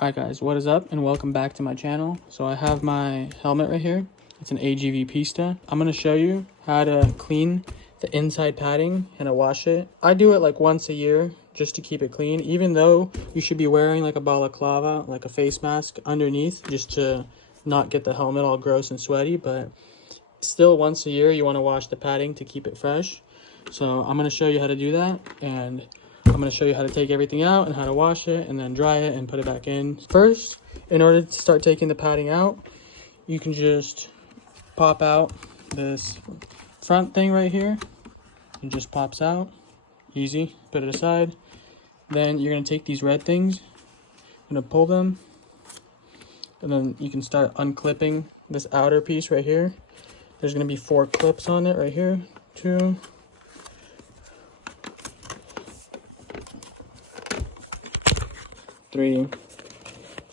Alright guys, what is up and welcome back to my channel. So I have my helmet right here. It's an AGV PISTA. I'm going to show you how to clean the inside padding and to wash it. I do it like once a year just to keep it clean, even though you should be wearing like a balaclava, like a face mask underneath, just to not get the helmet all gross and sweaty. But still, once a year you want to wash the padding to keep it fresh. So I'm going to show you how to do that, and I'm going to show you how to take everything out and how to wash it and then dry it and put it back in. First, in order to start taking the padding out, you can just pop out this front thing right here. It just pops out. Easy. Put it aside. Then you're going to take these red things. I'm going to pull them. And then you can start unclipping this outer piece right here. There's going to be 4 clips on it right here. 2. 3,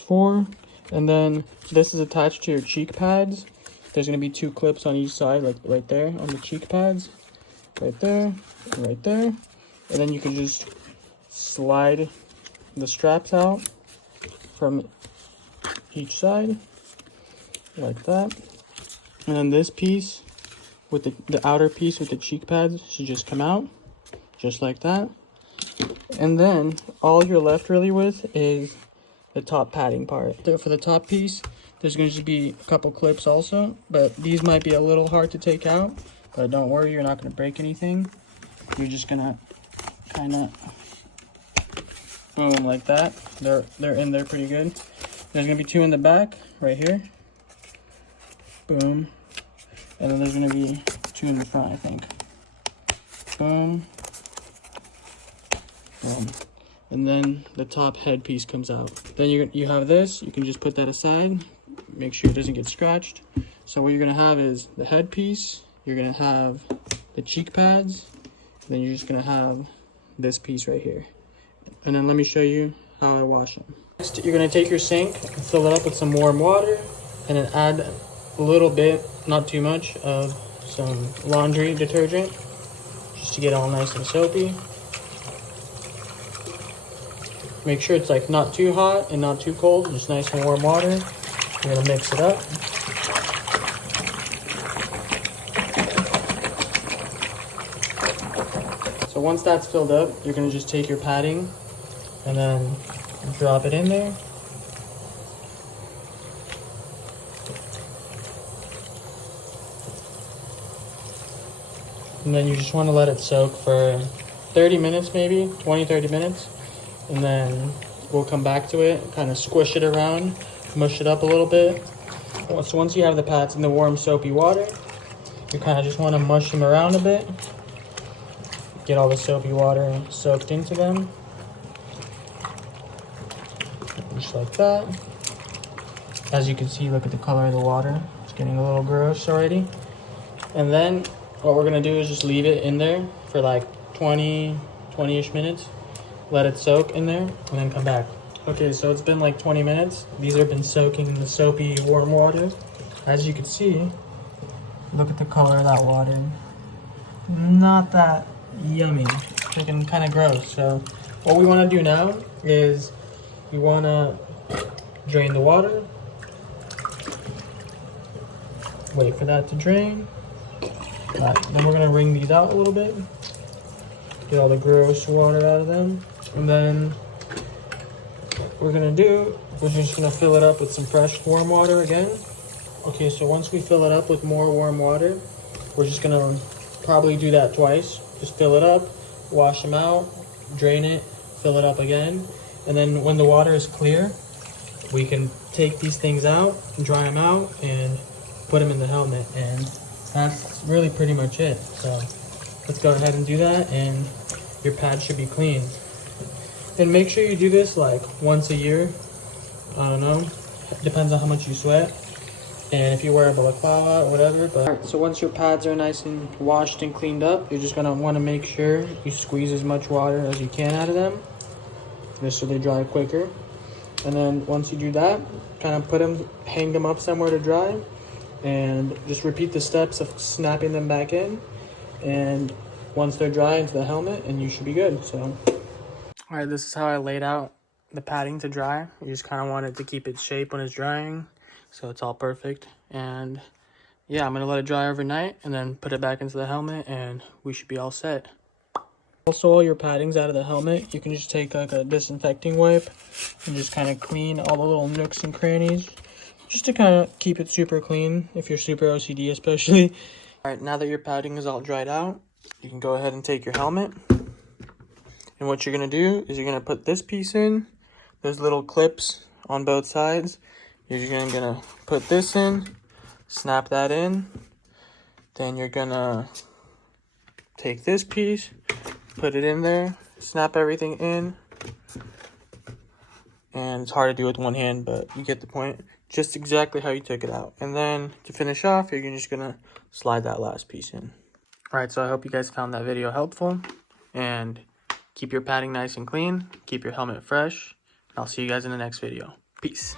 4, and then this is attached to your cheek pads. There's going to be 2 clips on each side, like right there on the cheek pads, right there, and right there. And then you can just slide the straps out from each side, like that. And then this piece with the outer piece with the cheek pads should just come out, just like that. And then all you're left really with is the top padding part. For the top piece, there's going to be a couple clips also, but these might be a little hard to take out. But don't worry, you're not going to break anything. You're just going to kind of boom, like that. They're in there pretty good. There's going to be 2 in the back right here. Boom. And then there's going to be 2 in the front, I think. Boom. And then the top head piece comes out. Then you have this. You can just put that aside. Make sure it doesn't get scratched. So what you're going to have is the head piece. You're going to have the cheek pads. Then you're just going to have this piece right here. And then let me show you how I wash them. Next, you're going to take your sink and fill it up with some warm water. And then add a little bit, not too much, of some laundry detergent. Just to get it all nice and soapy. Make sure it's like not too hot and not too cold, just nice and warm water. You're gonna mix it up. So once that's filled up, you're gonna just take your padding and then drop it in there. And then you just wanna let it soak for 30 minutes maybe, 20-30 minutes. And then we'll come back to it, kind of squish it around, mush it up a little bit. So once you have the pads in the warm soapy water, you kind of just want to mush them around a bit. Get all the soapy water soaked into them. Just like that. As you can see, look at the color of the water. It's getting a little gross already. And then what we're going to do is just leave it in there for like 20-ish minutes. Let it soak in there and then come back. Okay, so it's been like 20 minutes. These have been soaking in the soapy warm water. As you can see, look at the color of that water. Not that yummy. Looking kind of gross. So what we want to do now is we want to drain the water. Wait for that to drain. Then we're going to wring these out a little bit. Get all the gross water out of them. And then what we're just gonna fill it up with some fresh warm water again. Okay, so once we fill it up with more warm water, we're just gonna probably do that twice. Just fill it up, wash them out, drain it, fill it up again. And then when the water is clear, we can take these things out, dry them out, and put them in the helmet. And that's really pretty much it. So let's go ahead and do that, and your pad should be clean. And make sure you do this like once a year. I don't know, depends on how much you sweat and if you wear a balaclava or whatever. But so once your pads are nice and washed and cleaned up, you're just gonna want to make sure you squeeze as much water as you can out of them, just so they dry quicker. And then once you do that, kind of hang them up somewhere to dry, and just repeat the steps of snapping them back in. And once they're dry, into the helmet, and you should be good. So all right, this is how I laid out the padding to dry. You just kind of want it to keep its shape when it's drying, so it's all perfect. And yeah, I'm gonna let it dry overnight and then put it back into the helmet, and we should be all set. Also, all your padding's out of the helmet, you can just take like a disinfecting wipe and just kind of clean all the little nooks and crannies, just to kind of keep it super clean if you're super OCD especially. All right, now that your padding is all dried out, you can go ahead and take your helmet. And what you're gonna do is you're gonna put this piece in. There's little clips on both sides. You're just gonna put this in, snap that in. Then you're gonna take this piece, put it in there, snap everything in. And it's hard to do with one hand, but you get the point. Just exactly how you took it out. And then to finish off, you're just gonna slide that last piece in. All right, so I hope you guys found that video helpful. And keep your padding nice and clean. Keep your helmet fresh. I'll see you guys in the next video. Peace.